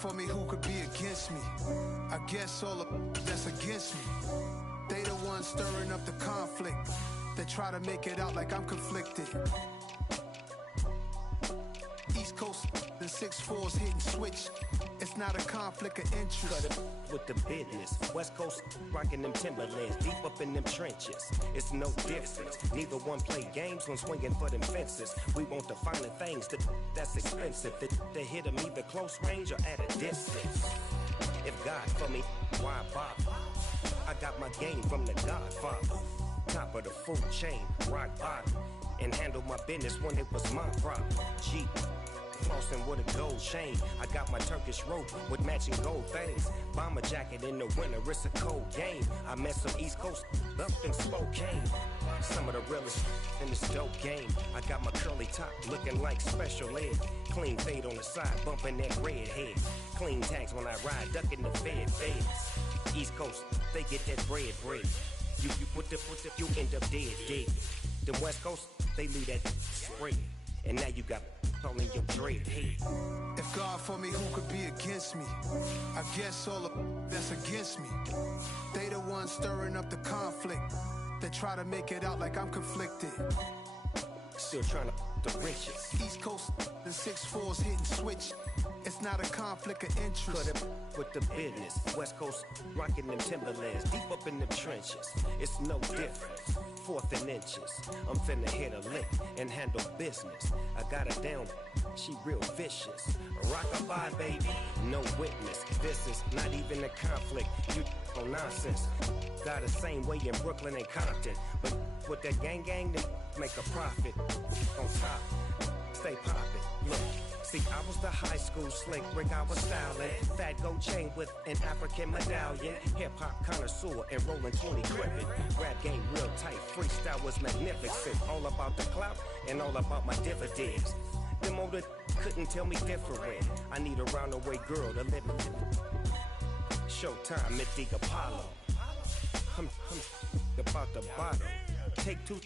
for me, who could be against me? I guess all of that's against me. They the ones stirring up the conflict. They try to make it out like I'm conflicted. East Coast, the 6'4's hitting switch. It's not a conflict of interest. Cut it with the business. West Coast rocking them Timberlands, deep up in them trenches. It's no difference. Neither one play games when swinging for them fences. We want the finer things that's expensive. They hit them either close range or at a distance. If God for me, why bother? I got my game from the Godfather. Top of the food chain, rock bottom. And handle my business when it was my problem. G. Flossing with a gold chain. I got my Turkish rope with matching gold things. Bomber jacket in the winter, it's a cold game. I met some East Coast up in Spokane. Some of the realest in this dope game. I got my curly top looking like special ed. Clean fade on the side, bumping that red head. Clean tags when I ride, ducking the feds. East Coast, they get that bread. You end up dead. The West Coast, they leave that spread. And now you got all in your dread head. If God for me, who could be against me? I guess all of that's against me. They the ones stirring up the conflict. They try to make it out like I'm conflicted. Still trying to the riches. East Coast, the 6'4's hitting switch. It's not a conflict of interest. Cut it with the business. West Coast rocking them Timberlands, deep up in them trenches. It's no difference. Fourth and inches. I'm finna hit a lick and handle business. I got her down, she real vicious. Rockabye, baby, no witness. This is not even a conflict. You on nonsense. Got the same way in Brooklyn and Compton, but with that gang, they make a profit. On top, stay poppin'. Look. See, I was the high school slick Rick, I was stylin'. Fat gold chain with an African medallion. Hip-hop connoisseur and rollin' 20 cribbin'. Rap game real tight, freestyle was magnificent. All about the clout and all about my dividends. Them older couldn't tell me different. I need a round-the-way girl to live with. Showtime, Mythic Apollo. I'm about the bottom. Take two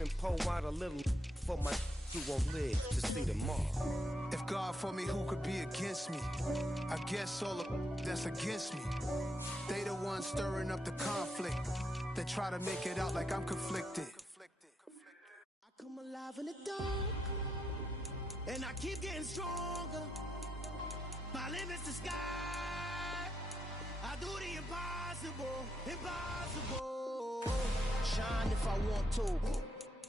and pour out a little for my who won't live to see tomorrow. If God for me, who could be against me? I guess all of that's against me. They the ones stirring up the conflict. They try to make it out like I'm conflicted. I come alive in the dark, and I keep getting stronger. My limit's the sky. I do the impossible. Shine if I want to.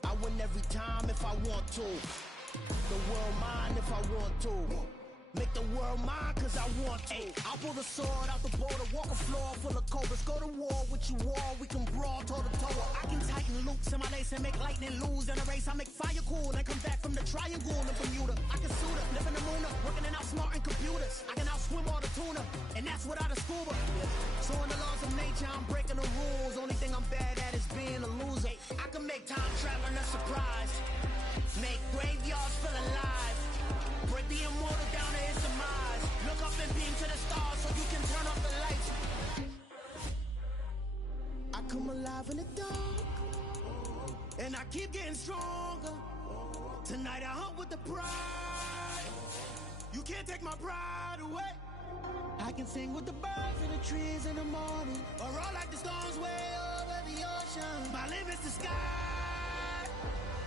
I win every time if I want to. The world mine if I want to. Make the world mine cause I want to. I'll pull the sword out the border, walk a floor full of cobras. Go to war with you all, we can brawl toe to toe. I can tighten loops in my lace and make lightning lose in a race. I make fire cool and come back from the triangle in Bermuda. I can suit up, live in the moon up, working and outsmarting computers. I can outswim all the tuna, and that's without a scuba. So in the laws of nature, I'm breaking the rules. Only thing I'm bad at is being a loser. I can make time traveling a surprise, make graveyards feel alive, break the immortal down to his demise. Look up and beam to the stars so you can turn off the lights. I come alive in the dark, and I keep getting stronger. Tonight I hunt with the pride. You can't take my pride away. I can sing with the birds and the trees in the morning, or roll like the storms way over the ocean. My limit's the sky.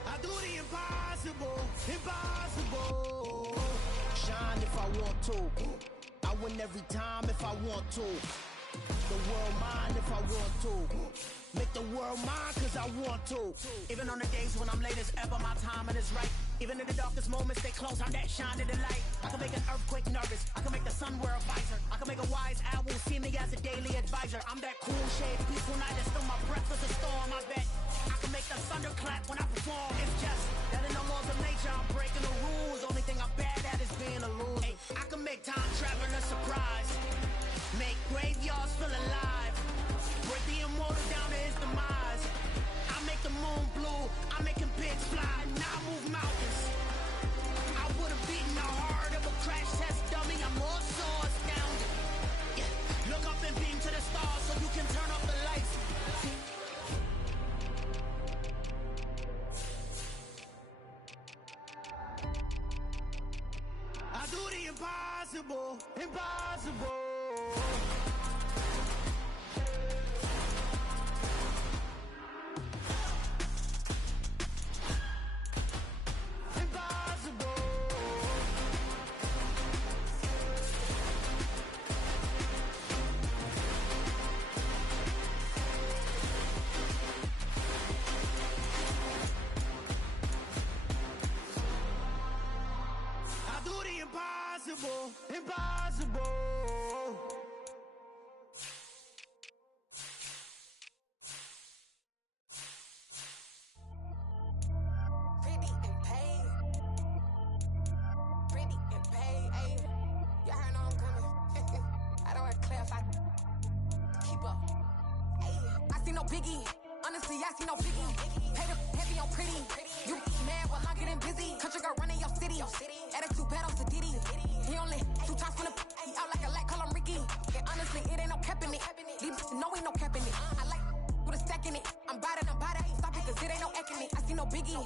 I do the impossible. Shine if I want to. I win every time if I want to. The world mine if I want to. Make the world mine cause I want to. Even on the days when I'm late as ever, my timing is right. Even in the darkest moments, stay close, I'm that shining the light. I can make an earthquake nervous, I can make the sun wear a visor. I can make a wise owl see me as a daily advisor. I'm that cool shade, peaceful night, and still my breath is a storm. I bet I can make the thunder clap when I perform. It's just that in the laws of nature, I'm breaking the rules. Only thing I'm bad at is being a loser. I can make time traveling a surprise, make graveyards feel alive, break the immortal down to his demise. I make the moon blue, I'm making pigs fly, now I move mountains. I would've beaten the heart of a crash test dummy, I'm more so astounded. Yeah. Look up and beam to the stars so you can turn off the lights. I do the impossible. impossible, impossible. Impossible, impossible. Pretty and paid. Pretty and paid, ayy. Y'all heard I'm coming. I don't have to clarify. Keep up. Ayy. I see no biggie. Honestly, I see no biggie. Pay the heavy on pretty. You mad while I'm getting busy. Country girl running your city. Attitude bad on Diddy. He only 2 times from the he out like a light, call him Ricky. And honestly, it ain't no cap in it. Leave no ain't no cap in it. I like with a stack in it. I'm bad. Stop it, cause it ain't no eck in it. I see no biggie.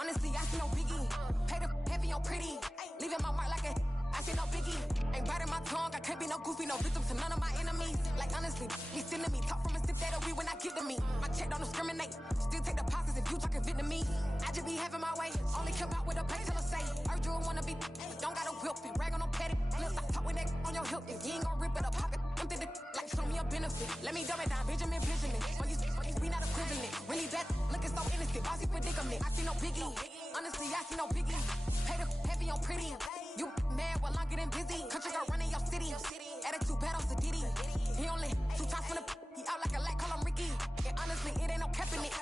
Honestly, I see no biggie. Pay the heavy on pretty. Leaving my mark like a I see no biggie. Ain't biting my tongue. I can't be no goofy, no victim to none of my enemies. Like honestly, he sending me talk from a sip that we when I get to me. My check don't discriminate. Still take deposits if you talking Vietnamese. I just be having my way. Only come out with a pay till I say. Urge you wanna be. Don't got a whip and rag on no petty. Look, I talk with that on your hip. If you ain't gon' rip it up, pocket. Empty the like show me a benefit. Let me dumb it down, Benjamin. For you we not equivalent. Really bad, looking so innocent. Bossy predicament. I see no biggie. Honestly, I see no biggie. Pay the heavy on pretty. You mad while I'm getting busy. Country girl running your city. Attitude bad on Diddy. He only 2 times from the he out like a light, call him Ricky. And honestly, it ain't no cap in it.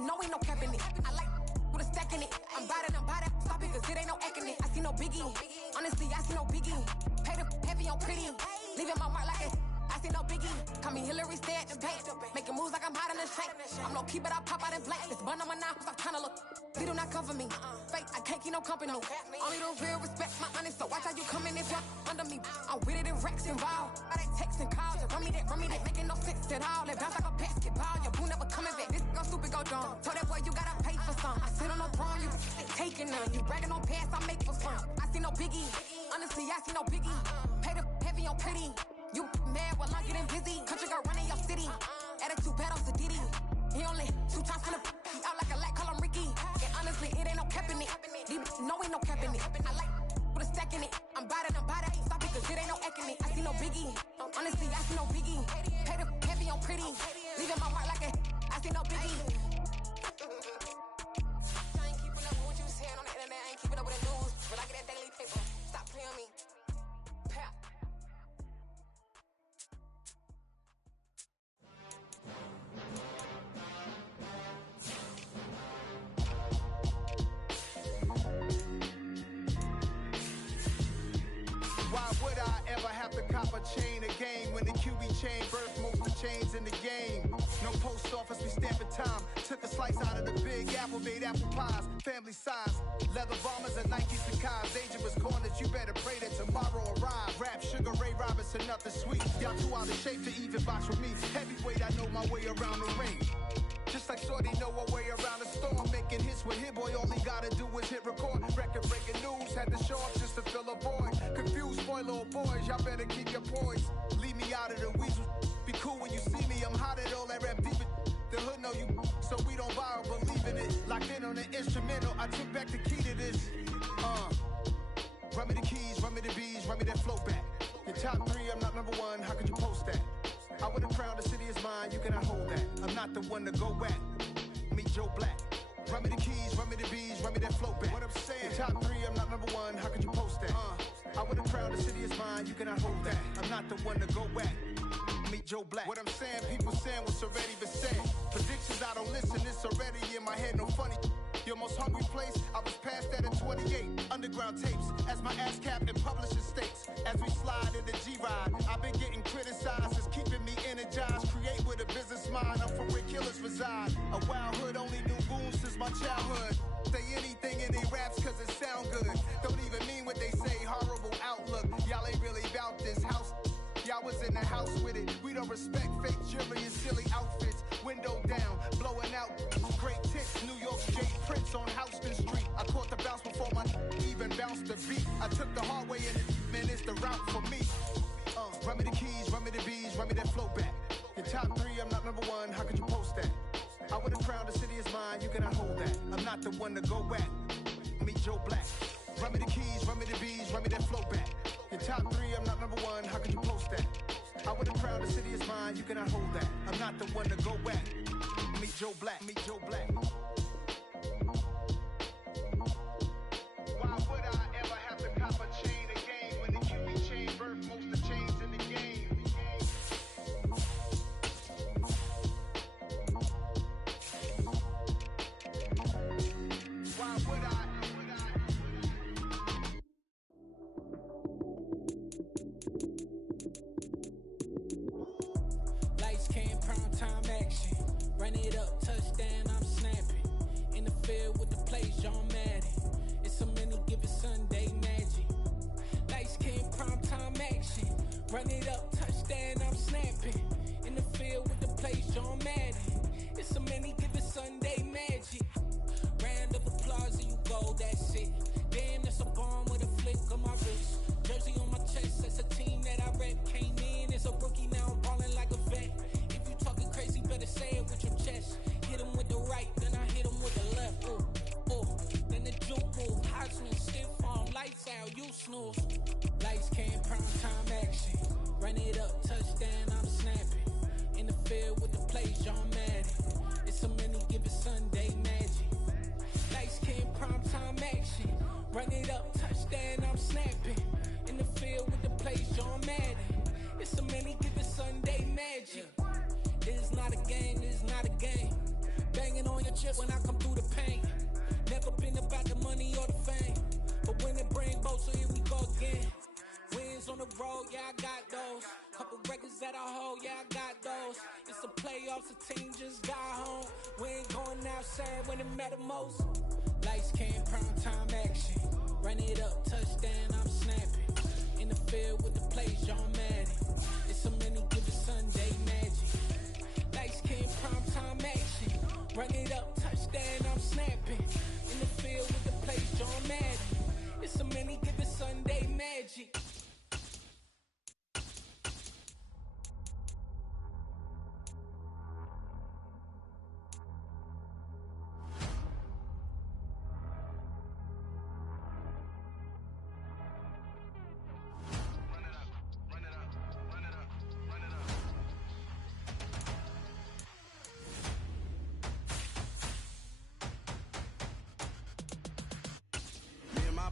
No ain't no cap in it. I like with a stack in it. I'm bad. Stop it, cause it ain't no eck in it. I see no biggie. Honestly, I see no biggie. Pay the heavy on pretty. Leaving my mark like it. I see no biggie. Call me Hillary, stay at the bank. Making moves like I'm hot in the shank. I'm low key, but I pop out in blank. This bun on my knife, I'm trying to look. They do not cover me. Fake, I can't keep no company. Only the real respect my honest. So watch how you coming if you're under me. I'm with it in Rex involved. I they text and calls. Run me that, making no sense at all. They bounce like a basketball. Your boo never coming back. This go stupid, go dumb. Told that boy you gotta pay for some. I sit on the throne, you taking none. You bragging on past, I make for fun. I see no biggie. Honestly, I see no biggie. Pay the heavy on pretty. You mad while I'm getting busy. Country girl running your city. Attitude bad on Diddy. He only 2 times from the he out like a light, call him Ricky. And honestly, it ain't no cap in it. No ain't no cap in it. I like with a stack in it. I'm bad. Stop it, cause it ain't no eck in it. I see no biggie. Honestly, I see no biggie. Pay the heavy on pretty. Leaving my mark like a I see no biggie. I ain't keeping up with what you saying on the internet. I ain't keeping up with the news. But I get that daily paper. Stop playing on me. Pap. Why would I ever have to cop a chain again when the QB chain birthed most of the chains in the game? No post office, we stamping time. Took a slice out of the big apple, made apple pies, family size. Leather bombers and Nike Sacai's. Dangerous corners, you better pray that tomorrow arrive. Rap, Sugar Ray Robinson, nothing sweet. Y'all too out of shape to even box with me. Heavyweight, I know my way around the ring. Just like Shorty know her way around the storm. Making hits with Hit Boy, all he gotta do is hit record. Record breaking news, had to show up just to fill a void. Confused boy, little boys, y'all better keep your poise. Leave me out of the weasel. Be cool when you see me, I'm hot at all that rap deep. The hood know you, so we don't borrow, believe in it. Locked in on the instrumental, I took back the key to this. Run me the keys, run me the bees, run me that flow back. Your top 3, I'm not number 1, how could you post that? I would have crowned the city is mine, you cannot hold that. I'm not the one to go back. Meet Joe Black. Run me the keys, run me the bees, run me that flow back. What I'm saying, top 3, I'm not number 1, how could you post that? I would have crowned the city is mine, you cannot hold that. I'm not the one to go back. Meet Joe Black. What I'm saying, people saying what's already been said. Predictions, I don't listen, it's already in my head, no funny. Your most hungry place, I was past that at 28. Underground tapes, as my ass cap in publishing stakes. As we slide in the G-Ride, I've been getting criticized, it's keeping me energized. Create with a business mind, I'm from where killers reside. A wild hood, only knew goons since my childhood. Say anything in they raps cause it sound good. Don't even mean what they say, horrible outlook. Y'all ain't really about this house. Y'all was in the house with it. We don't respect fake jewelry and silly outfits. Window down, blowing out. Great tits, New York J Prince on Houston Street. I caught the bounce before my even bounced the beat. I took the hard way in it, man, it's the route cannot hold that. I'm not the one to go at. Meet Joe Black. Run me the keys, run me the bees, run me that flow back. Your top 3, I'm not number 1, how could you post that? I would have crowned the city is mine, you cannot hold that. I'm not the one to go at. Meet Joe Black, meet Joe Black. Why would I ever have to cop a chain again when the QB chain birthed most of the chains in the game? Why would I? Lights, cam, prime time action. Run it up, touchdown, I'm snapping. In the field with the plays, John Madden. It's a many given Sunday magic. Lights, cam, prime time action. Run it up, touchdown, I'm snapping. In the field with the plays, John Madden. It's a many given Sunday magic. Round of applause and you go, that's it. Damn, that's a bomb with a flick on my wrist. Jersey on my chest, that's a team that I rep. Came in as a rookie, now I'm ballin' like a vet. If you talking crazy, better say it with your chest. Hit him with the right, then I hit him with the left. Ooh, ooh, then the juke move. Heisman, stiff arm, lights out, you snooze. Lights, cam, prime time action. Run it up, touchdown, I'm snapping. In the field with the plays, John Madden. It's a many given Sunday magic. Lights, cam, prime time action. Run it up, touchdown, I'm snapping. In the field with the plays, John Madden. It's a many given Sunday magic. This is not a game, this is not a game. Banging on your chest when I come through the pain. Never been about the money or the fame. But when it bring both, so here we go again. Wins on the road, yeah, I got those. Couple records that I hold, yeah, I got those. It's the playoffs, the team just got home. We ain't going outside when it matter most. Lights, cam, prime time action. Run it up, touchdown, I'm snapping. In the field with the plays, John Madden. It's a many given Sunday magic. Lights, cam, prime time action. Run it up, touchdown, I'm snapping. In the field with the plays, John Madden. It's a many given Sunday magic.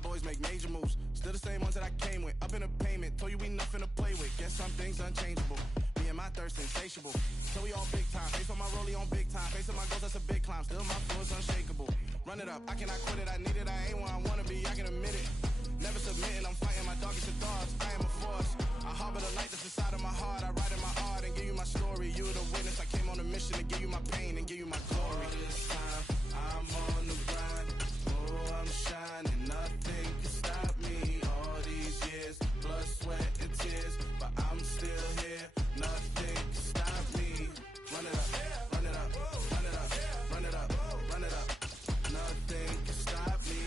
Boys make major moves, still the same ones that I came with. Up in the payment, told you we nothing to play with. Guess some things unchangeable. Me and my thirst insatiable. So we all big time. Face on my rollie on big time. Facing my goals, that's a big climb. Still my flow is unshakable. Run it up, I cannot quit it. I need it, I ain't where I wanna be. I can admit it. Never submitting, I'm fighting my doggies and dogs. I am a force. I harbor the light that's inside of my heart. I write in my art and give you my story. You the witness. I came on a mission to give you my pain and give you my glory. All this time, I'm on the grind. Oh, I'm shining. Nothing can stop me. All these years, blood, sweat, and tears. But I'm still here. Nothing can stop me. Run it up, run it up, run it up, run it up, run it up. Nothing can stop me.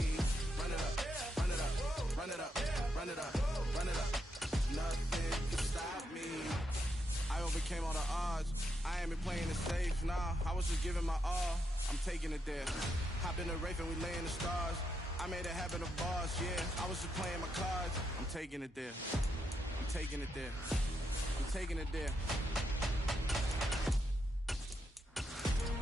Run it up, run it up, run it up, run it up, run it up. Nothing can stop me. I overcame all the odds. I ain't been playing it safe, nah. I was just giving my all. I'm taking it there. Hop in the Wraith and we lay in the stars. I made it happen, the boss, yeah. I was just playing my cards. I'm taking it there. I'm taking it there. I'm taking it there.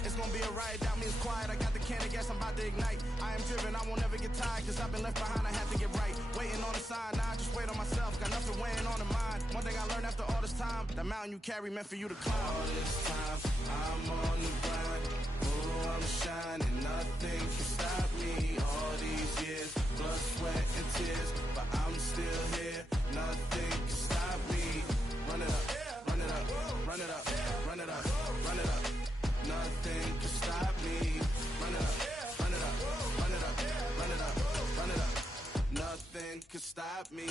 It's gonna be a riot, doubt me it's quiet. I got the can of gas, I'm about to ignite. I am driven, I won't ever get tired. Cause I've been left behind, I have to get right. Waiting on the sign, now I just wait on myself. Got nothing weighing on the mind. One thing I learned after all this time, the mountain you carry meant for you to climb. All this time, I'm on the grind. Oh, I'm shining, nothing can stop me. All these years, blood, sweat, and tears. But I'm still here, nothing can stop me. Run it up, run it up, run it up, run it up, run it up. Nothing can stop me. Run it up, run it up, run it up, run it up, run it up. Nothing can stop me.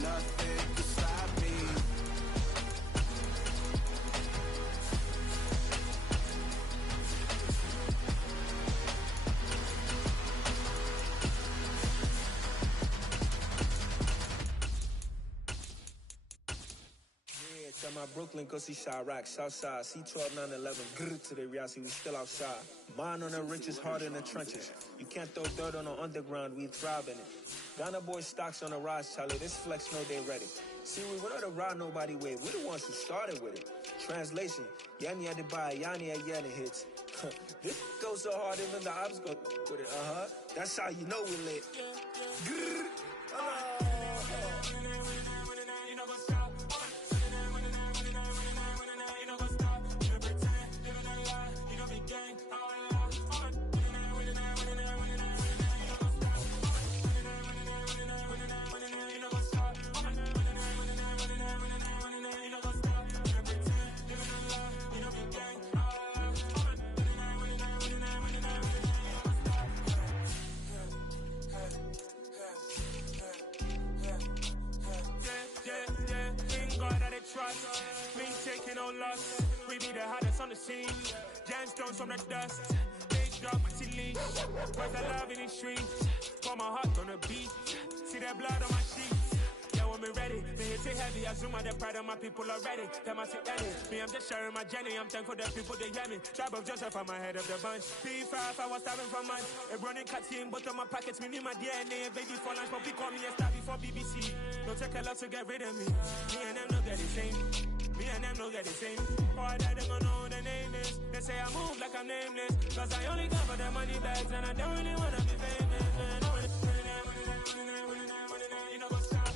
Nothing can stop me. my Brooklyn, cause he shot rock, Southside, C12, 911, grrr to the reality, we still outside. Mine on the richest, heart in the trenches. You can't throw dirt on the underground, we thrive in it. Ghana boy stocks on the rise, Charlie, this flex know they ready. See, we were not the ride nobody with, we're the ones who started with it. Translation, Yanni had to buy, Yanni had Yanni hits. This goes so hard, even the ops go with it, That's how you know we lit. Grrr. Trust, we ain't taking no loss. We be the hottest on the scene. Gemstones from the dust. Big drop until leash. Where's the love in the streets? Pour my heart on the beat. See that blood on my sheets. Yeah, when me ready, me hit it heavy. I zoom out the pride of my people already. Them I see any. Me, I'm just sharing my journey. I'm thankful that people they hear me. Tribe of Joseph, I'm ahead of the bunch. P5, I was starving for months. A running cut in, but on my pockets, me need my DNA. Baby for lunch, but we call me a star before BBC. Don't take a lot to get rid of me. Me and them don't get the same. Me and them don't get the same. Boy, that they gonna know who the name is. They say I move like I'm nameless. Cause I only got for the money bags. And I don't really wanna be famous, man. You know what's up?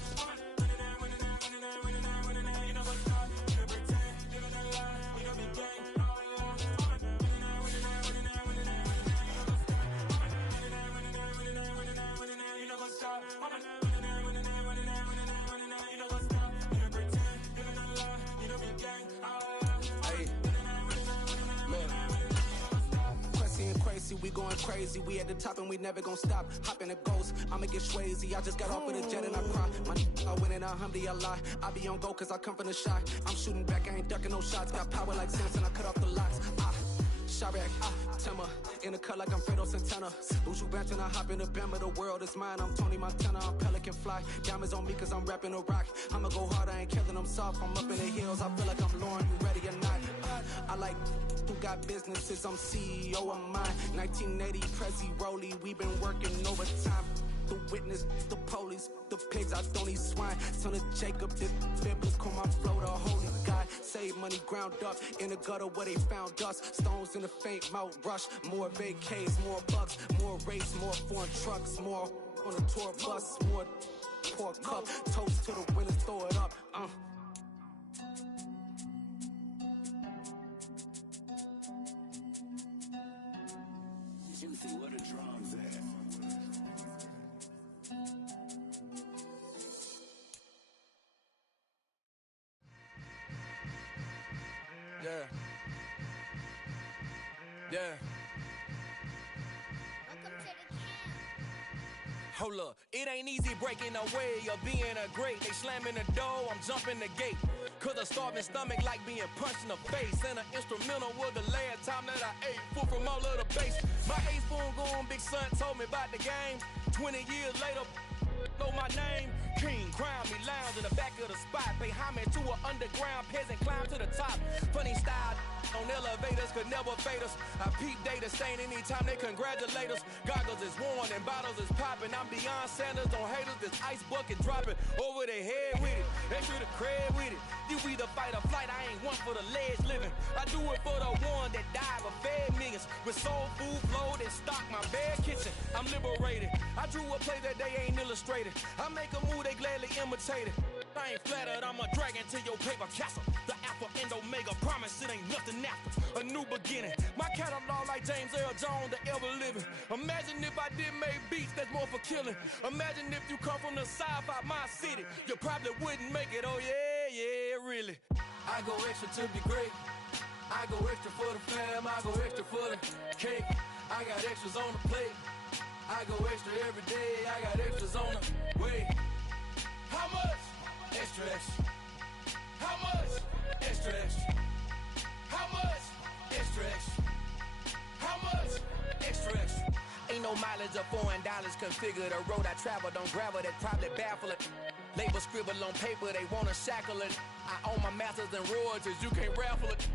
We going crazy, we at the top and we never gonna stop. Hop in the ghost, I'ma get swayzy. I just got off with a jet and I cry. I win in a Humvee, I lie. I be on go cause I come from the shot. I'm shooting back, I ain't ducking no shots. Got power like Samson, I cut off the locks. Sharek, Timmer, in the cut like I'm Fredo Santana. Buju Banton, I hop in the Bama, the world is mine. I'm Tony Montana, I'm Pelican Fly. Diamonds on me cause I'm rapping a rock. I'ma go hard, I ain't killing them soft. I'm up in the hills, I feel like I'm Lauren, you ready or not? I like who got businesses, I'm CEO of mine. 1980, Prezi Rolly, we been working overtime. The witness, the police, the pigs, I don't eat swine. Son of Jacob, this Biblical, call my flow the holy God. Save money ground up in the gutter where they found us. Stones in the faint mouth rush. More vacays, more bucks, more race, more foreign trucks, more on a tour bus, more pork cup. Toast to the winners, throw it up. Juicy, what a drums at. Yeah. Hold up, it ain't easy breaking away or being a great. They slamming the door, I'm jumping the gate. Cause a starving stomach like being punched in the face. And an instrumental was the last time that I ate food from all of the bass. My A-spoon going, big son told me about the game. 20 years later, know my name. King, crown me, lounge in the back of the spot. Pay homage to an underground peasant, climb to the top. Funny style on elevators could never fade us. I peep data stain anytime they congratulate us. Goggles is worn and bottles is popping. I'm beyond Sanders on haters, this ice bucket dropping over their head with it. Extra the cred with it. You either fight or flight, I ain't one for the ledge living. I do it for the one that died but fed millions. With soul food flowed and stocked my bare kitchen. I'm liberated. I drew a play that they ain't illustrated. I make a move, they gladly imitate it. I ain't flattered, I'm a dragon to your paper castle. The Alpha and Omega, promise it ain't nothing after. A new beginning. My catalog like James Earl Jones, the ever living. Imagine if I did make beats that's more for killing. Imagine if you come from the sci-fi, my city. You probably wouldn't make it, oh yeah, really. I go extra to be great. I go extra for the fam, I go extra for the cake. I got extras on the plate. I go extra every day, I got extras on the way. How much? Extra, extra. How much? Extra, extra. How much? Extra, extra. How much? Extra, extra. Ain't no mileage Hundreds of foreign dollars configure the road I travel. Don't gravel that probably baffle it. Label scribble on paper, they wanna shackle it. I own my masters and royalties, you can't raffle it.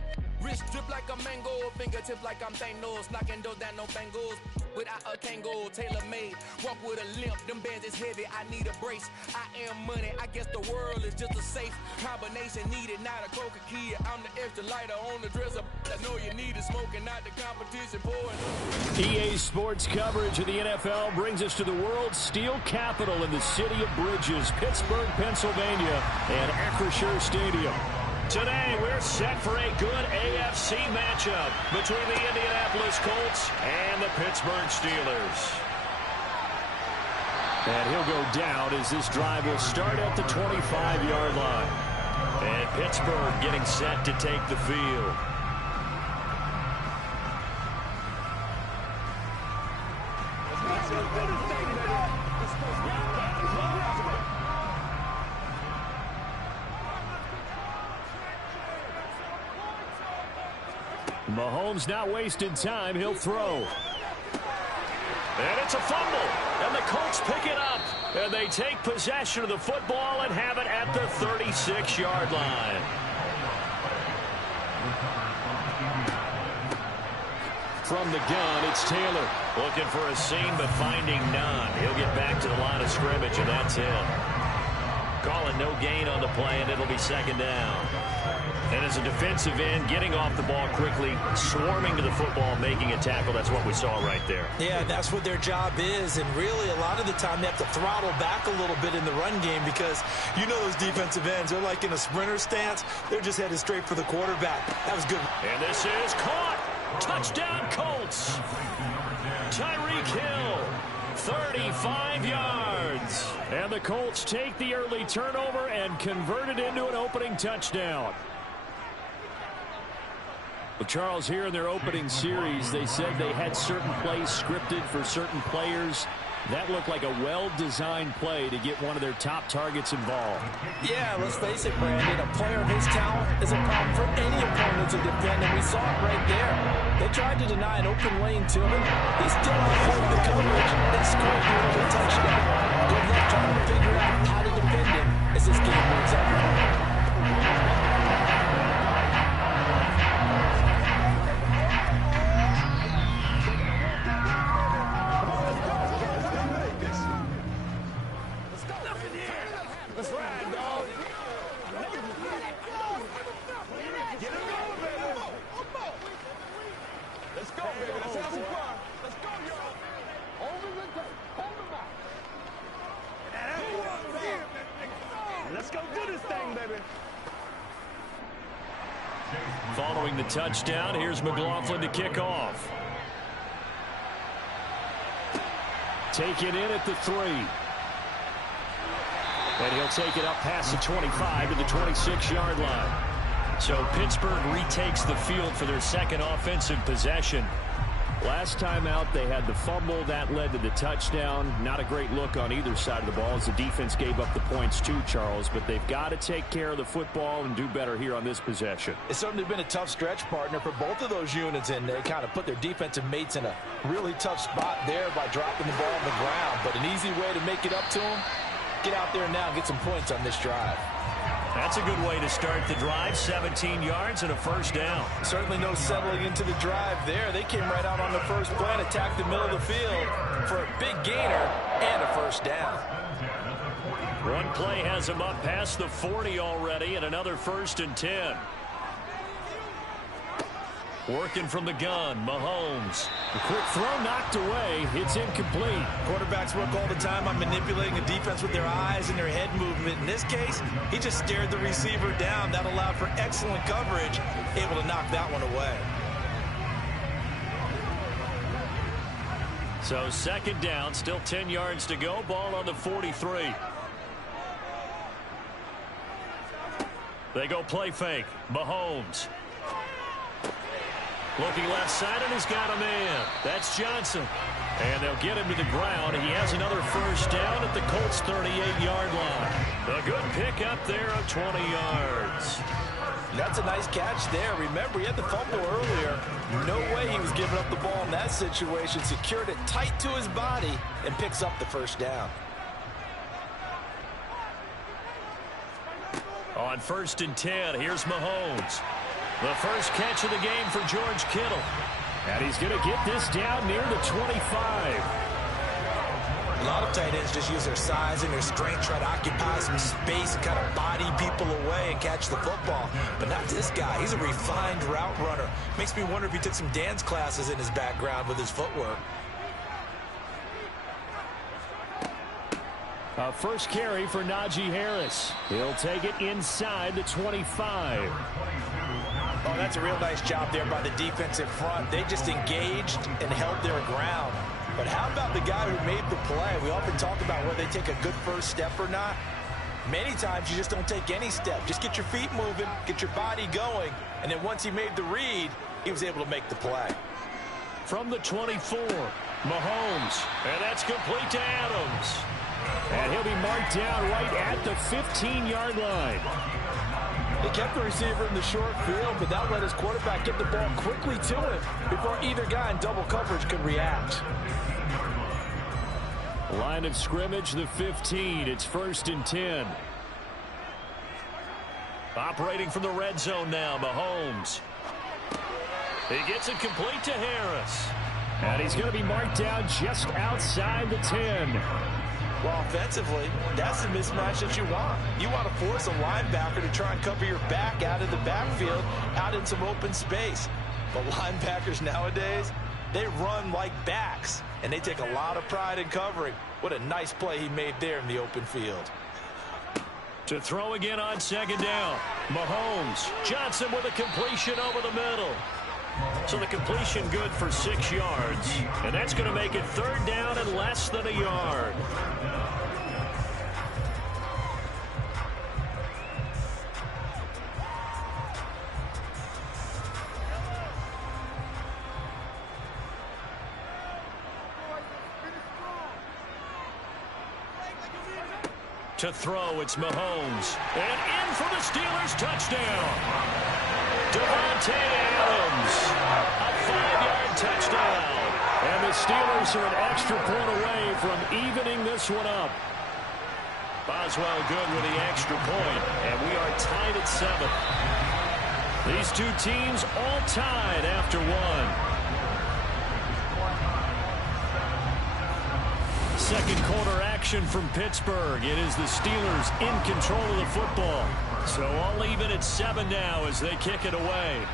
Wrist drip like a mango, fingertips like I'm Thanos. Knocking doors down, no bangles. Without a Kango, tailor-made. Walk with a limp, them bands is heavy, I need a brace. I am money, I guess the world is just a safe combination needed, not a coca key. I'm the extra lighter on the dresser. I know you need it, smoking, not the competition pouring. EA Sports coverage of the NFL brings us to the world's steel capital in the city of Bridges, Pittsburgh, Pennsylvania, and Acrisure Stadium. Today, we're set for a good AFC matchup between the Indianapolis Colts and the Pittsburgh Steelers. And he'll go down as this drive will start at the 25-yard line. And Pittsburgh getting set to take the field. Mahomes not wasting time. He'll throw. And it's a fumble. And the Colts pick it up. And they take possession of the football and have it at the 36-yard line. From the gun, it's Taylor. Looking for a seam, but finding none. He'll get back to the line of scrimmage, and that's it. Calling no gain on the play, and it'll be second down. And as a defensive end, getting off the ball quickly, swarming to the football, making a tackle. That's what we saw right there. Yeah, that's what their job is. And really, a lot of the time, they have to throttle back a little bit in the run game because you know those defensive ends, they're like in a sprinter stance. They're just headed straight for the quarterback. That was good. And this is caught. Touchdown, Colts. Tyreek Hill, 35 yards. And the Colts take the early turnover and convert it into an opening touchdown. Well, Charles, here in their opening series, they said they had certain plays scripted for certain players. That looked like a well-designed play to get one of their top targets involved. Yeah, let's face it, Brandon. A player of his talent is a problem for any opponent to defend, and we saw it right there. They tried to deny an open lane to him. He still outplayed the coverage and scored the early touchdown. Good luck trying to figure out how to defend him as this game moves on. Let's ride, dog. Get it going, baby. Let's go, baby. Let's have some fun. Let's go, y'all. Over the tape. Hold them out. Let's go do this thing, baby. Following the touchdown, here's McLaughlin to kick off. Take it in at the 3. And he'll take it up past the 25 to the 26-yard line. So Pittsburgh retakes the field for their second offensive possession. Last time out, they had the fumble. That led to the touchdown. Not a great look on either side of the ball as the defense gave up the points too, Charles. But they've got to take care of the football and do better here on this possession. It's certainly been a tough stretch, partner, for both of those units, and they kind of put their defensive mates in a really tough spot there by dropping the ball on the ground. But an easy way to make it up to them, get out there now and get some points on this drive. That's a good way to start the drive. 17 yards and a first down. Certainly no settling into the drive there. They came right out on the first play and attacked the middle of the field for a big gainer and a first down. One play has them up past the 40 already and another 1st and 10. Working from the gun, Mahomes. A quick throw knocked away. It's incomplete. Quarterbacks work all the time on manipulating the defense with their eyes and their head movement. In this case, he just stared the receiver down. That allowed for excellent coverage, able to knock that one away. So second down, still 10 yards to go. Ball on the 43. They go play fake. Mahomes. Looking left side, and he's got a man. That's Johnson. And they'll get him to the ground. He has another first down at the Colts' 38-yard line. A good pick up there of 20 yards. That's a nice catch there. Remember, he had the fumble earlier. No way he was giving up the ball in that situation. Secured it tight to his body and picks up the first down. On 1st and 10, here's Mahomes. The first catch of the game for George Kittle. And he's going to get this down near the 25. A lot of tight ends just use their size and their strength, try to occupy some space and kind of body people away and catch the football. But not this guy. He's a refined route runner. Makes me wonder if he took some dance classes in his background with his footwork. A first carry for Najee Harris. He'll take it inside the 25. Oh, that's a real nice job there by the defensive front. They just engaged and held their ground. But how about the guy who made the play? We often talk about whether they take a good first step or not. Many times you just don't take any step. Just get your feet moving, get your body going, and then once he made the read, he was able to make the play. From the 24, Mahomes, and that's complete to Adams. And he'll be marked down right at the 15-yard line. They kept the receiver in the short field, but that let his quarterback get the ball quickly to him before either guy in double coverage could react. Line of scrimmage, the 15. It's 1st and 10. Operating from the red zone now, Mahomes. He gets it complete to Harris. And he's going to be marked down just outside the 10. Well, offensively, that's the mismatch that you want. You want to force a linebacker to try and cover your back out of the backfield, out in some open space. But linebackers nowadays, they run like backs, and they take a lot of pride in covering. What a nice play he made there in the open field. To throw again on 2nd down. Mahomes. Johnson with a completion over the middle. So the completion good for 6 yards. And that's going to make it 3rd down and less than a yard. To throw, it's Mahomes. And in for the Steelers touchdown. Devontae Adams. A 5-yard touchdown. And the Steelers are an extra point away from evening this one up. Boswell good with the extra point. And we are tied at 7. These two teams all tied after one. Second quarter action from Pittsburgh. It is the Steelers in control of the football. So all even at 7 now as they kick it away.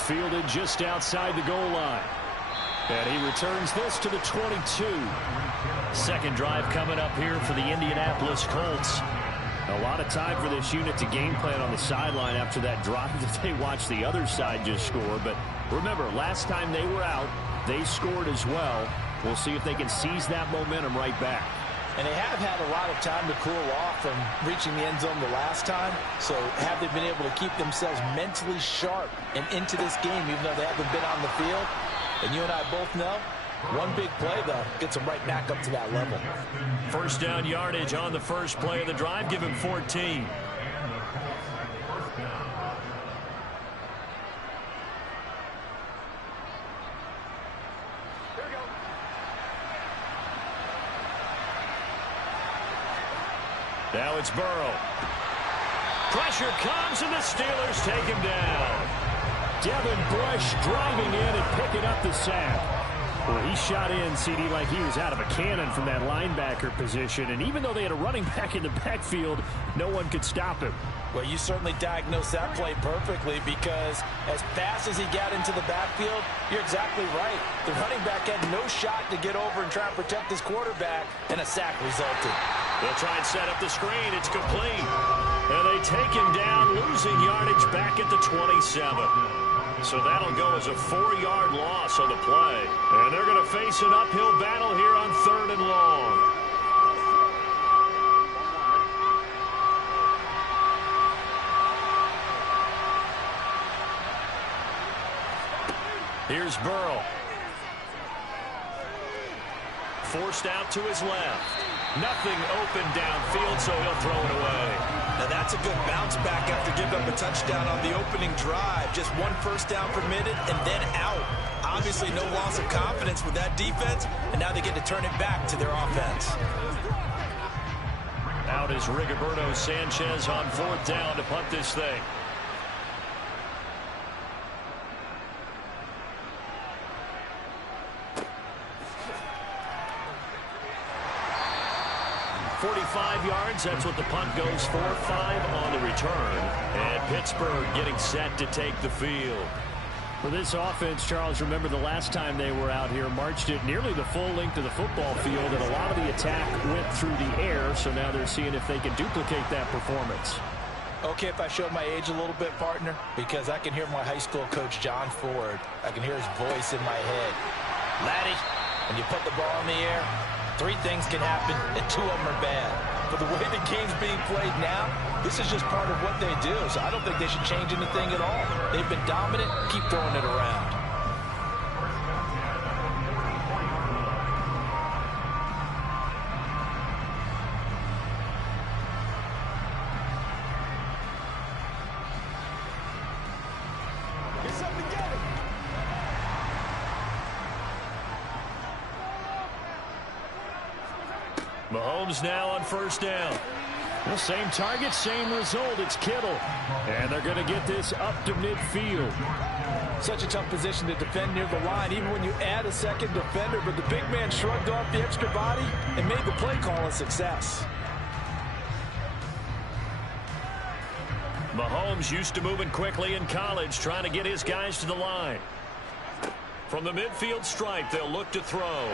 Fielded just outside the goal line. And he returns this to the 22. Second drive coming up here for the Indianapolis Colts. A lot of time for this unit to game plan on the sideline after that drive that they watched the other side just score. But remember, last time they were out, they scored as well. We'll see if they can seize that momentum right back. And they have had a lot of time to cool off from reaching the end zone the last time. So have they been able to keep themselves mentally sharp and into this game, even though they haven't been on the field? And you and I both know, one big play, though, gets them right back up to that level. First down yardage on the first play of the drive. Give him 14. Now it's Burrow. Pressure comes, and the Steelers take him down. Devin Bush driving in and picking up the sack. Well, he shot in, CD, like he was out of a cannon from that linebacker position. And even though they had a running back in the backfield, no one could stop him. Well, you certainly diagnosed that play perfectly because as fast as he got into the backfield, you're exactly right. The running back had no shot to get over and try and protect his quarterback, and a sack resulted. They'll try and set up the screen. It's complete. And they take him down, losing yardage back at the 27. So that'll go as a 4-yard loss on the play. And they're going to face an uphill battle here on 3rd and long. Here's Burrow. Forced out to his left. Nothing open downfield, so he'll throw it away. Now that's a good bounce back after giving up a touchdown on the opening drive. Just one first down permitted and then out. Obviously no loss of confidence with that defense, and now they get to turn it back to their offense. Out is Rigoberto Sanchez on 4th down to punt this thing. .45 yards, that's what the punt goes for. 5 on the return. And Pittsburgh getting set to take the field. For this offense, Charles, remember the last time they were out here, marched it nearly the full length of the football field, and a lot of the attack went through the air, so now they're seeing if they can duplicate that performance. Okay, if I showed my age a little bit, partner, because I can hear my high school coach, John Ford. I can hear his voice in my head. Laddie, when you put the ball in the air, 3 things can happen, and 2 of them are bad. But the way the game's being played now, this is just part of what they do. So I don't think they should change anything at all. They've been dominant. Keep throwing it around. Mahomes now on 1st down. The same target, same result. It's Kittle. And they're going to get this up to midfield. Such a tough position to defend near the line, even when you add a second defender. But the big man shrugged off the extra body and made the play call a success. Mahomes used to moving quickly in college, trying to get his guys to the line. From the midfield stripe, they'll look to throw.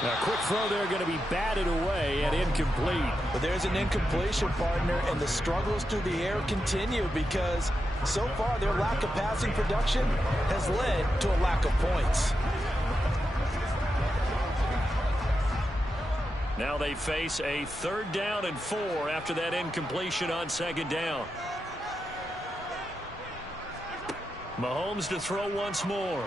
Now, a quick throw there going to be batted away and incomplete. But there's an incompletion, partner, and the struggles through the air continue because so far their lack of passing production has led to a lack of points. Now they face a 3rd down and 4 after that incompletion on 2nd down. Mahomes to throw once more.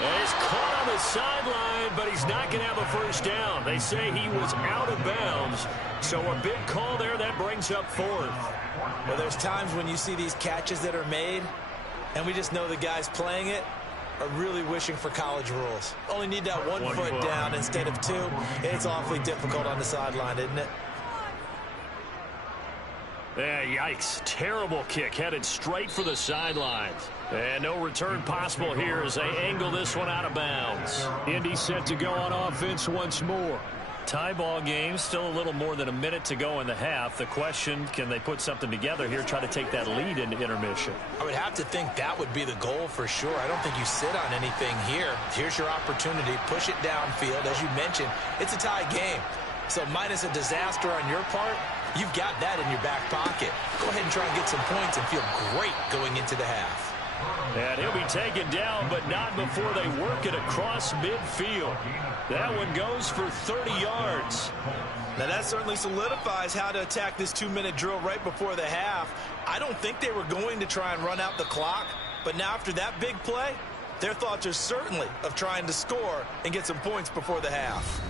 And he's caught on the sideline, but he's not going to have a 1st down. They say he was out of bounds, so a big call there that brings up 4th. Well, there's times when you see these catches that are made, and we just know the guys playing it are really wishing for college rules. Only need that one foot down instead of 2. It's awfully difficult on the sideline, isn't it? Yeah, yikes. Terrible kick headed straight for the sidelines. And no return possible here as they angle this one out of bounds. Indy set to go on offense once more. Tie ball game, still a little more than a minute to go in the half. The question, can they put something together here, try to take that lead into intermission? I would have to think that would be the goal for sure. I don't think you sit on anything here. Here's your opportunity. Push it downfield. As you mentioned, it's a tie game. So minus a disaster on your part, you've got that in your back pocket. Go ahead and try and get some points and feel great going into the half. And he'll be taken down, but not before they work it across midfield. That one goes for 30 yards. Now that certainly solidifies how to attack this 2-minute drill right before the half. I don't think they were going to try and run out the clock, but now after that big play, their thoughts are certainly of trying to score and get some points before the half.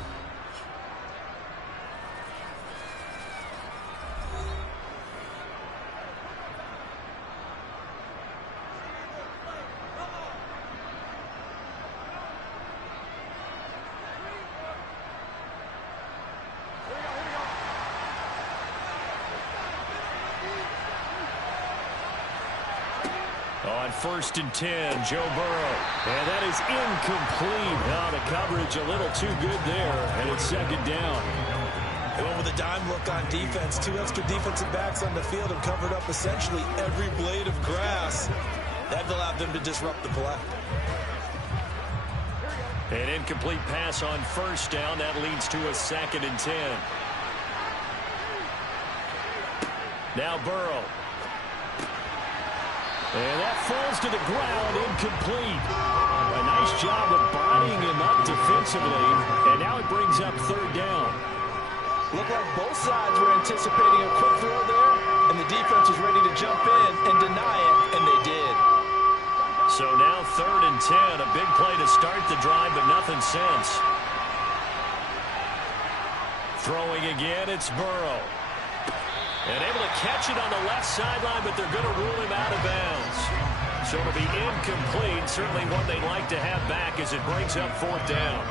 On 1st and 10, Joe Burrow. And that is incomplete. Now the coverage a little too good there, and it's 2nd down. They went with a dime look on defense. 2 extra defensive backs on the field and covered up essentially every blade of grass. That allowed them to disrupt the play. An incomplete pass on 1st down. That leads to a 2nd and 10. Now Burrow. And that falls to the ground, incomplete. A nice job of bodying him up defensively, and now it brings up 3rd down. Looked like both sides were anticipating a quick throw there, and the defense was ready to jump in and deny it, and they did. So now 3rd and 10, a big play to start the drive, but nothing since. Throwing again, it's Burrow. And able to catch it on the left sideline, but they're going to rule him out of bounds. So it'll be incomplete. Certainly one they'd like to have back as it brings up 4th down.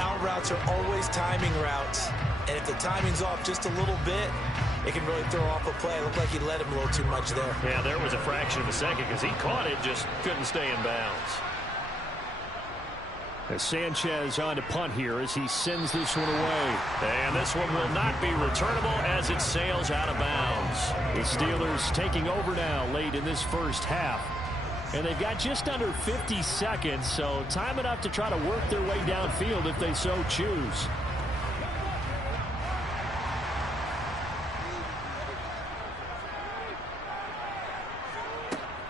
Out routes are always timing routes. And if the timing's off just a little bit, it can really throw off a play. It looked like he let him a little too much there. Yeah, there was a fraction of a second because he caught it, just couldn't stay in bounds. As Sanchez on to punt here as he sends this one away. And this one will not be returnable as it sails out of bounds. The Steelers taking over now late in this first half. And they've got just under 50 seconds, so time enough to try to work their way downfield if they so choose.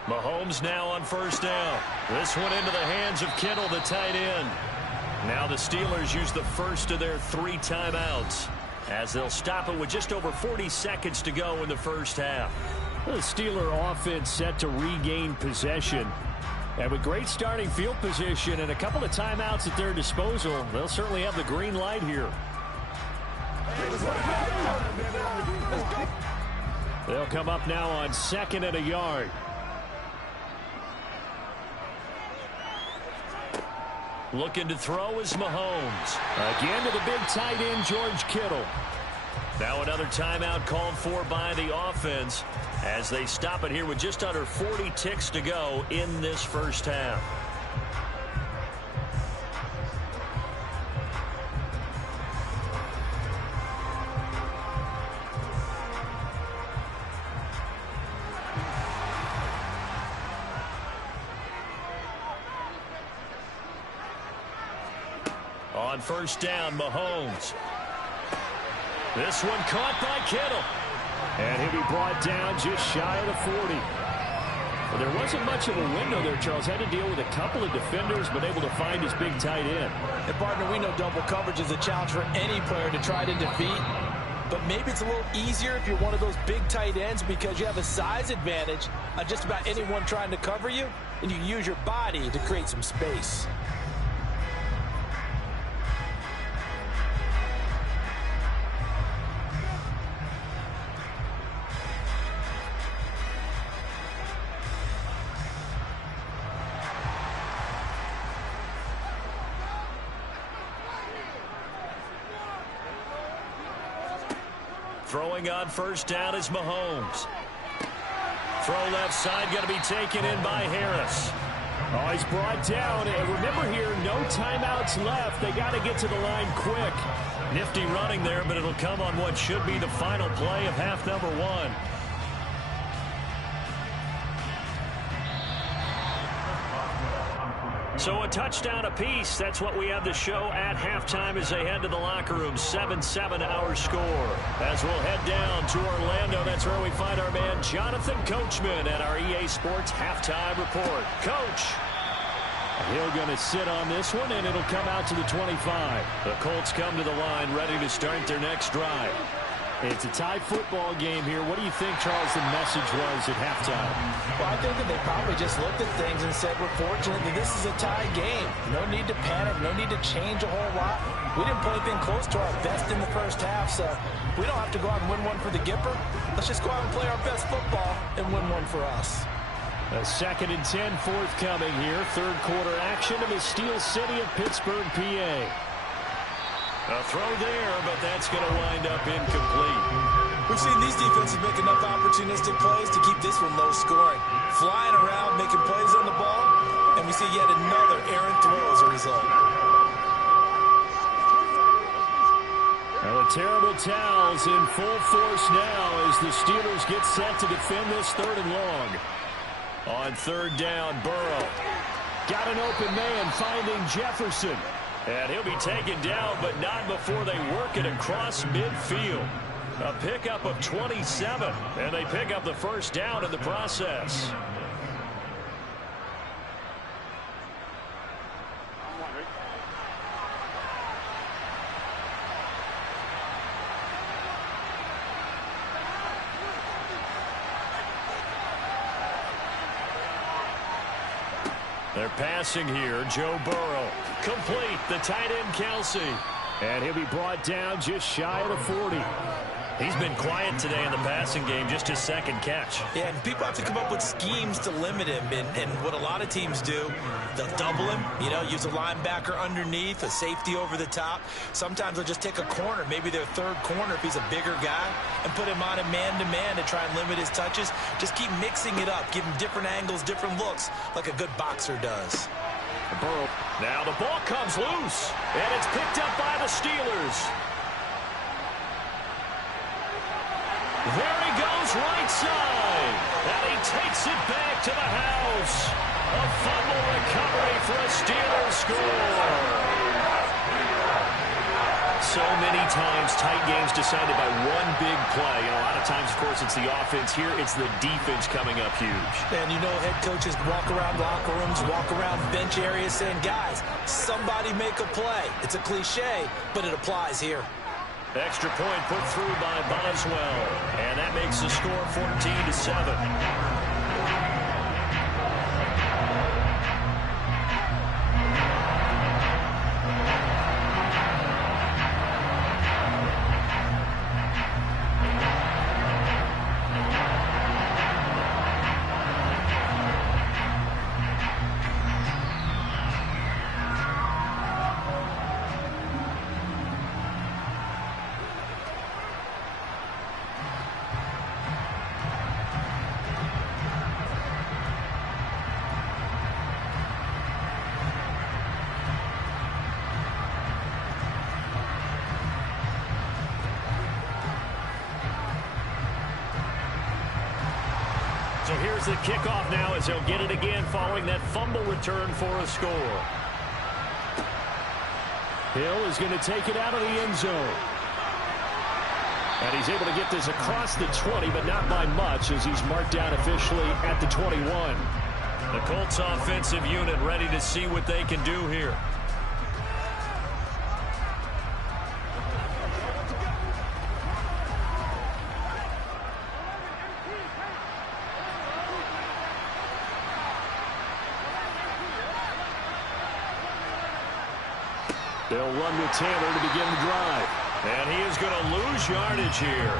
Mahomes now on 1st down. This one into the hands of Kittle, the tight end. Now the Steelers use the first of their 3 timeouts as they'll stop it with just over 40 seconds to go in the first half. The Steeler offense set to regain possession. And with great starting field position and a couple of timeouts at their disposal, they'll certainly have the green light here. They'll come up now on 2nd and a yard. Looking to throw is Mahomes. Again to the big tight end, George Kittle. Now another timeout called for by the offense as they stop it here with just under 40 ticks to go in this first half. On 1st down, Mahomes. This one caught by Kittle. And he'll be brought down just shy of the 40. Well, there wasn't much of a window there, Charles. Had to deal with a couple of defenders, but able to find his big tight end. And, partner, we know double coverage is a challenge for any player to try to defeat. But maybe it's a little easier if you're one of those big tight ends because you have a size advantage on just about anyone trying to cover you, and you use your body to create some space. Throwing on 1st down is Mahomes. Throw left side, going to be taken in by Harris. Oh, he's brought down. And remember here, no timeouts left. They got to get to the line quick. Nifty running there, but it'll come on what should be the final play of half number 1. So a touchdown apiece. That's what we have to show at halftime as they head to the locker room. 7-7 our score. As we'll head down to Orlando, that's where we find our man Jonathan Coachman at our EA Sports Halftime Report. Coach. He'll going to sit on this one, and it'll come out to the 25. The Colts come to the line ready to start their next drive. It's a tie football game here. What do you think, Charles, the message was at halftime? Well, I think that they probably just looked at things and said, we're fortunate that this is a tie game. No need to panic. No need to change a whole lot. We didn't play anything close to our best in the first half, so we don't have to go out and win one for the Gipper. Let's just go out and play our best football and win one for us. A 2nd and 10 forthcoming here. 3rd quarter action in the Steel City of Pittsburgh, PA. A throw there, but that's going to wind up incomplete. We've seen these defenses make enough opportunistic plays to keep this one low scoring. Flying around, making plays on the ball, and we see yet another errant throw as a result. Well, the terrible towels in full force now as the Steelers get set to defend this 3rd and long. On 3rd down, Burrow. Got an open man finding Jefferson. And he'll be taken down, but not before they work it across midfield. A pickup of 27, and they pick up the 1st down in the process. They're passing here. Joe Burrow. Complete. The tight end, Kelsey. And he'll be brought down just shy of the 40. He's been quiet today in the passing game, just his second catch. Yeah, and people have to come up with schemes to limit him. And what a lot of teams do, they'll double him, use a linebacker underneath, a safety over the top. Sometimes they'll just take a corner, maybe their third corner if he's a bigger guy, and put him on a man-to-man to try and limit his touches. Just keep mixing it up, give him different angles, different looks, like a good boxer does. Burrow. Now the ball comes loose, and it's picked up by the Steelers. There he goes, right side, and he takes it back to the house. A fumble recovery for a Steelers score. So many times, tight games decided by one big play. And a lot of times, of course, it's the offense. Here, it's the defense coming up huge. And head coaches walk around locker rooms, walk around bench areas saying, guys, somebody make a play. It's a cliche, but it applies here. Extra point put through by Boswell. And that makes the score 14-7. So here's the kickoff now as they'll get it again following that fumble return for a score. Hill is going to take it out of the end zone. And he's able to get this across the 20, but not by much as he's marked down officially at the 21. The Colts offensive unit ready to see what they can do here. They'll run with Taylor to begin the drive. And he is going to lose yardage here.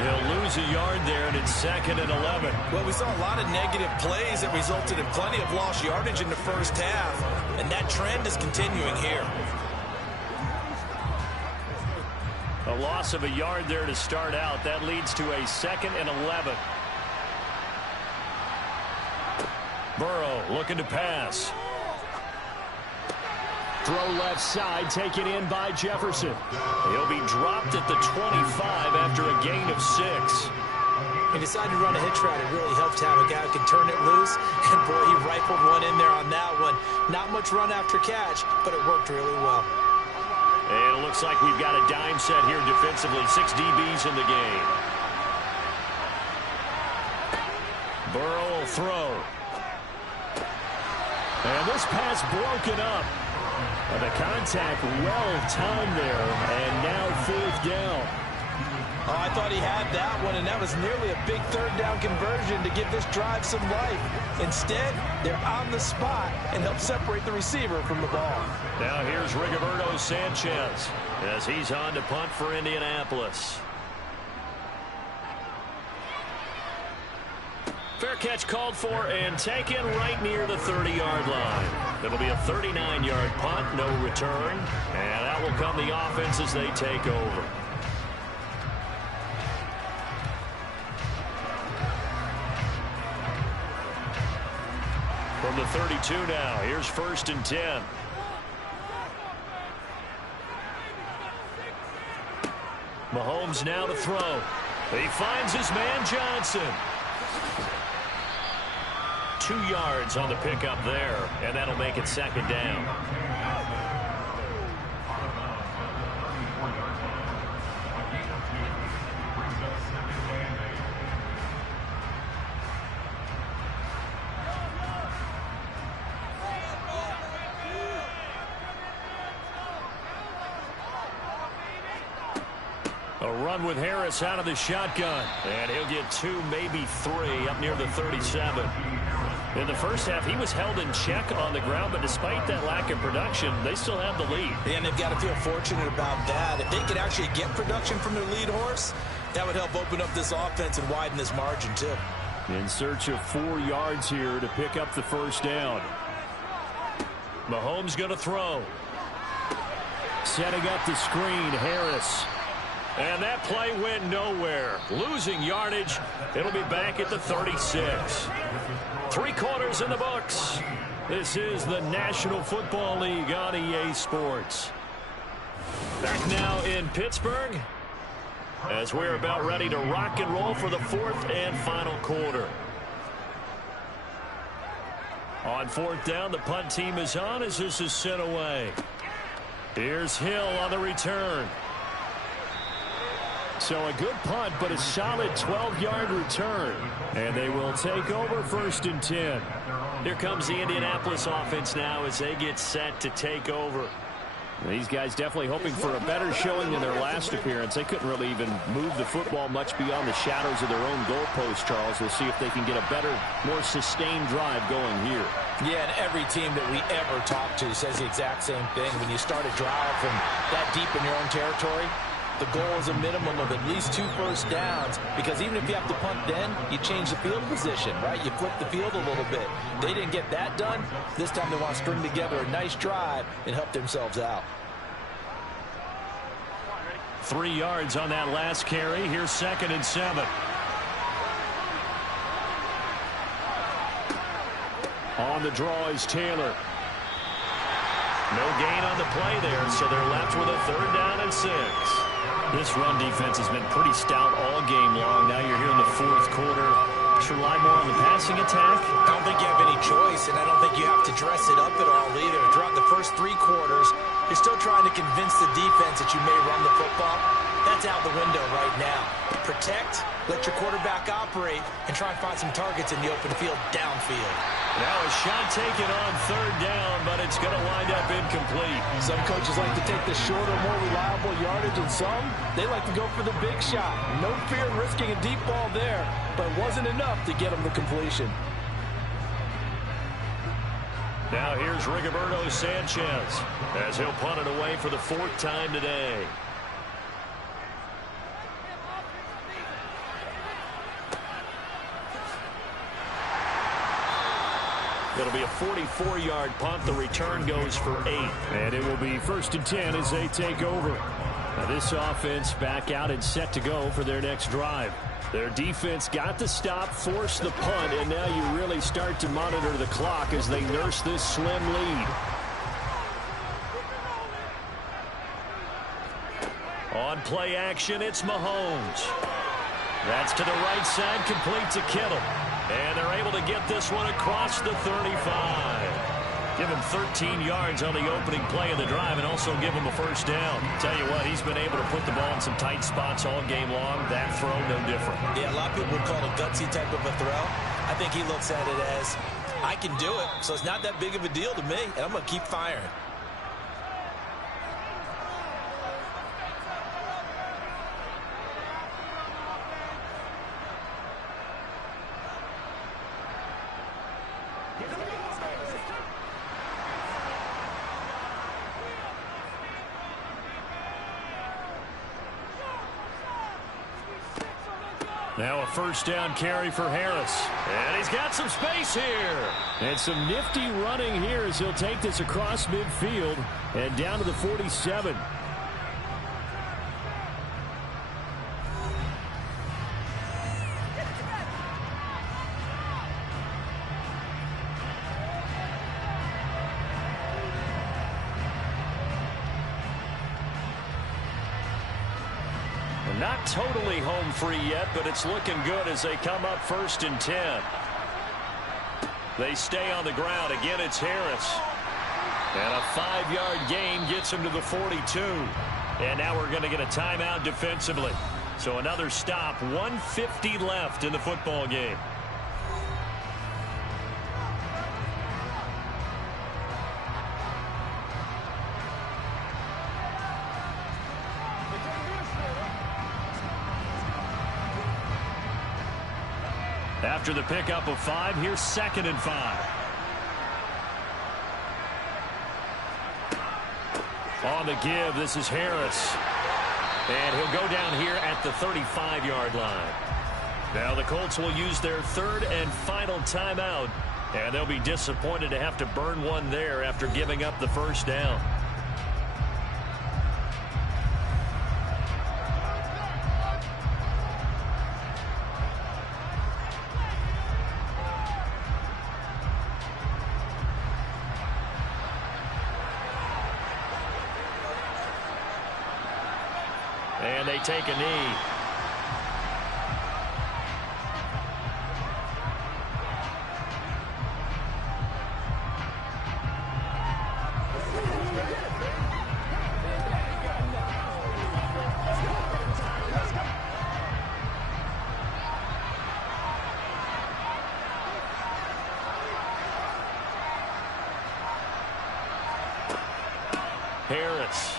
He'll lose a yard there, and it's 2nd and 11. Well, we saw a lot of negative plays that resulted in plenty of lost yardage in the first half, and that trend is continuing here. A loss of a yard there to start out. That leads to a 2nd and 11. Burrow looking to pass. Throw left side, taken in by Jefferson. He'll be dropped at the 25 after a gain of 6. He decided to run a hitch route. It really helped to have a guy who can turn it loose. And, boy, he rifled one in there on that one. Not much run after catch, but it worked really well. And it looks like we've got a dime set here defensively. 6 DBs in the game. Burrow will throw. And this pass broken up. And the contact well-timed there, and now 4th down. Oh, I thought he had that one, and that was nearly a big 3rd down conversion to give this drive some life. Instead, they're on the spot and help separate the receiver from the ball. Now here's Rigoberto Sanchez as he's on to punt for Indianapolis. Fair catch called for and taken right near the 30-yard line. It'll be a 39-yard punt, no return. And that will come the offense as they take over. From the 32 now, here's 1st and 10. Mahomes now to throw. He finds his man Johnson. 2 yards on the pickup there, and that'll make it 2nd down. A run with Harris out of the shotgun, and he'll get 2, maybe 3 up near the 37. In the first half, he was held in check on the ground, but despite that lack of production, they still have the lead. And they've got to feel fortunate about that. If they could actually get production from their lead horse, That would help open up this offense and widen this margin, too. In search of 4 yards here to pick up the first down. Mahomes going to throw. Setting up the screen, Harris. And that play went nowhere. Losing yardage. It'll be back at the 36. 3 quarters in the books. This is the National Football League on EA Sports. Back now in Pittsburgh as we're about ready to rock and roll for the 4th and final quarter. On 4th down, the punt team is on as this is sent away. Here's Hill on the return. So a good punt, but a solid 12-yard return. And they will take over 1st and 10. Here comes the Indianapolis offense now as they get set to take over. These guys definitely hoping for a better showing than their last appearance. They couldn't really even move the football much beyond the shadows of their own goalpost, Charles. We'll see if they can get a better, more sustained drive going here. Yeah, and every team that we ever talk to says the exact same thing. When you start a drive from that deep in your own territory, the goal is a minimum of at least 2 first downs, because even if you have to punt then, you change the field position, right? You flip the field a little bit. They didn't get that done. This time they want to string together a nice drive and help themselves out. 3 yards on that last carry. Here's 2nd and 7. On the draw is Taylor. No gain on the play there, so they're left with a 3rd down and 6. This run defense has been pretty stout all game long. Now you're here in the 4th quarter. Should rely more on the passing attack. I don't think you have any choice, and I don't think you have to dress it up at all either. Throughout the first 3 quarters, you're still trying to convince the defense that you may run the football. That's out the window right now. Protect, let your quarterback operate, and try and find some targets in the open field downfield. Now a shot taken on 3rd down, but it's going to wind up incomplete. Some coaches like to take the shorter, more reliable yardage, and some, they like to go for the big shot. No fear in risking a deep ball there, but it wasn't enough to get them the completion. Now here's Rigoberto Sanchez as he'll punt it away for the 4th time today. It'll be a 44-yard punt. The return goes for 8. And it will be 1st and 10 as they take over. Now this offense back out and set to go for their next drive. Their defense got the stop, forced the punt, and now you really start to monitor the clock as they nurse this slim lead. On play action, it's Mahomes. That's to the right side, complete to Kittle. And they're able to get this one across the 35. Give him 13 yards on the opening play of the drive and also give him a 1st down. Tell you what, he's been able to put the ball in some tight spots all game long. That throw, no different. Yeah, a lot of people would call it a gutsy type of a throw. I think he looks at it as, I can do it, so it's not that big of a deal to me, and I'm going to keep firing. Now a 1st down carry for Harris. And he's got some space here. And some nifty running here as he'll take this across midfield and down to the 47. Not totally home free yet, but it's looking good as they come up 1st and 10. They stay on the ground. Again, it's Harris. And a 5-yard gain gets him to the 42. And now we're going to get a timeout defensively. So another stop, 1:50 left in the football game. After the pickup of 5, here's 2nd and 5. On the give, this is Harris. And he'll go down here at the 35-yard line. Now the Colts will use their third and final timeout, and they'll be disappointed to have to burn one there after giving up the first down. And they take a knee. Harris.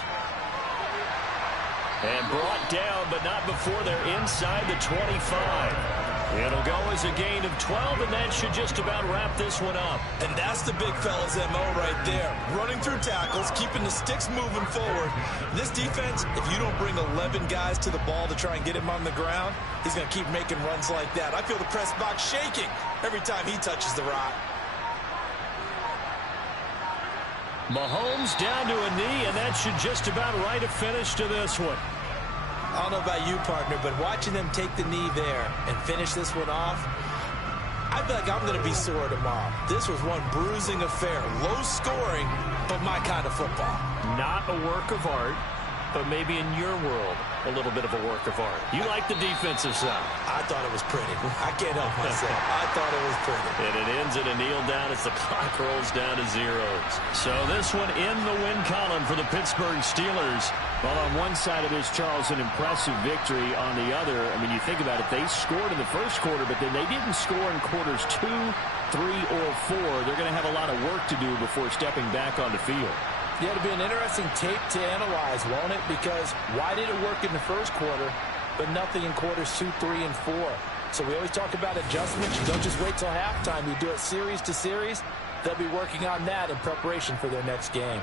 And brought down, but not before they're inside the 25. It'll go as a gain of 12, and that should just about wrap this one up. And that's the big fella's MO right there. Running through tackles, keeping the sticks moving forward. This defense, if you don't bring 11 guys to the ball to try and get him on the ground, he's going to keep making runs like that. I feel the press box shaking every time he touches the rock. Mahomes down to a knee, and that should just about write a finish to this one. I don't know about you, partner, but watching them take the knee there and finish this one off, I feel like I'm going to be sore tomorrow. This was one bruising affair. Low scoring, but my kind of football. Not a work of art, but maybe in your world, a little bit of a work of art. You like the defensive side. I thought it was pretty. I can't help myself. I thought it was pretty. And it ends in a kneel down as the clock rolls down to zeros. So this one in the win column for the Pittsburgh Steelers. Well, on one side of this, Charles, an impressive victory. On the other, I mean, you think about it, they scored in the first quarter, but then they didn't score in quarters 2, 3, or 4. They're going to have a lot of work to do before stepping back on the field. Yeah, it'll be an interesting tape to analyze, won't it? Because why did it work in the first quarter, but nothing in quarters 2, 3, and 4? So we always talk about adjustments. You don't just wait till halftime. You do it series to series. They'll be working on that in preparation for their next game.